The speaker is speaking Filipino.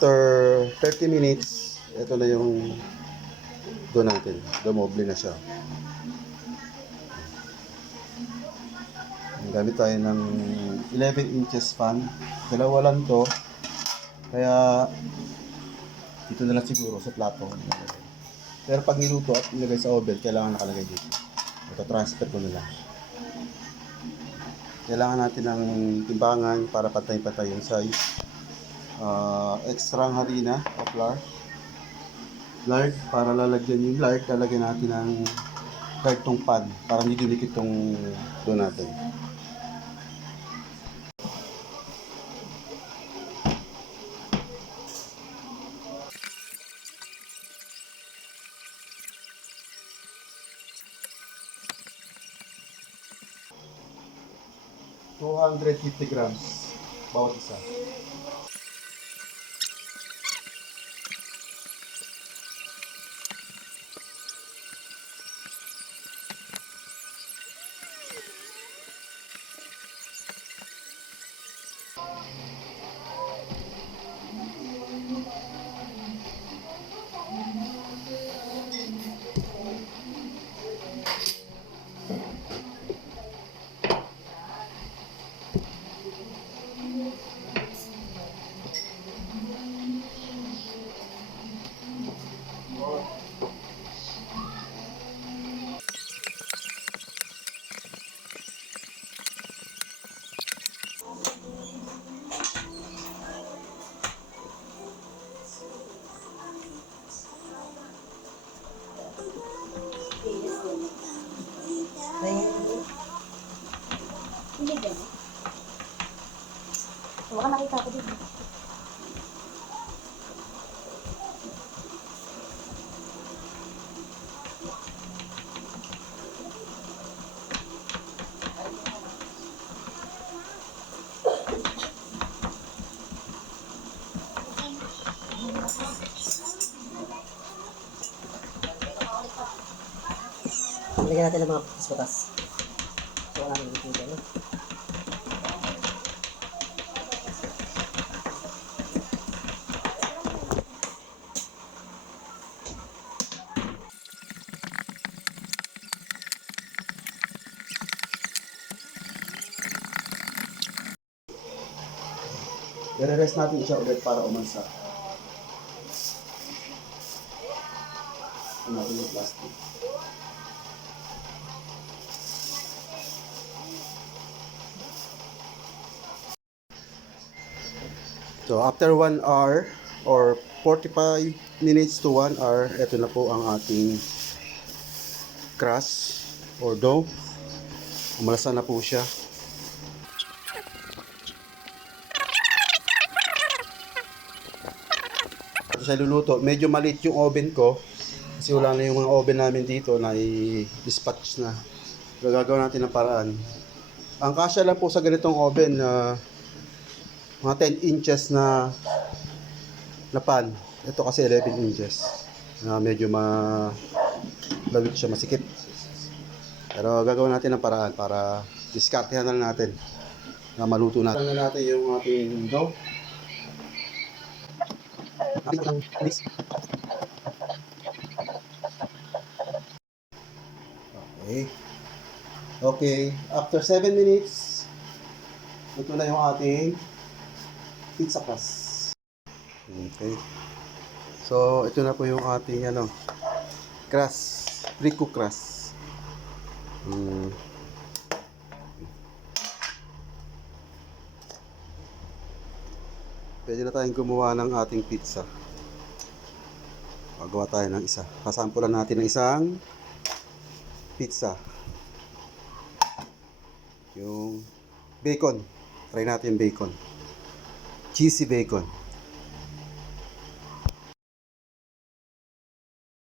after 30 minutes, ito na yung dough natin. Dumoble na siya. Gamit tayo ng 11 inches fan. Dalawa lang to. Kaya ito na lang siguro sa plato. Pero pag niluto at nilagay sa oven, kailangan nakalagay dito. Ito, transfer ko na lang. Kailangan natin ng timbangan para patay-patay yung size. Extra harina o flour. Lard, para lalagyan yung lard, lalagyan natin ng lard tong pan para hindi dumikit tong dough natin. $250 grams bawat isa. Hindi ba? Baka nakita ko dito. Lagyan natin ng mga butas. So, wala nang dito, no? I-rest natin siya ulit para umansa. Ano natin yung plastic. So after 1 hour or 45 minutes to 1 hour, ito na po ang ating crust or dough. Umalasa na po siya. Ito siya luluto. Medyo maliit yung oven ko kasi wala na yung mga oven namin dito na i-dispatch na. So gagawin natin ng paraan. Ang kasya lang po sa ganitong oven mga 10 inches na pan. Ito kasi 11 inches. Medyo malawit siya, masikip. Pero gagawin natin ng paraan para diskartehan na natin na maluto natin. Tanggalin natin yung ating dough. Okay. Okay. After 7 minutes, ito na yung ating pizza crust. Okay. So, ito na po yung ating crust, pre-cook crust. Pwede na tayong gumawa ng ating pizza. Magawa tayo ng isa. Kasampulan natin ng isang pizza. Yung bacon. Try natin bacon. Cheesy bacon.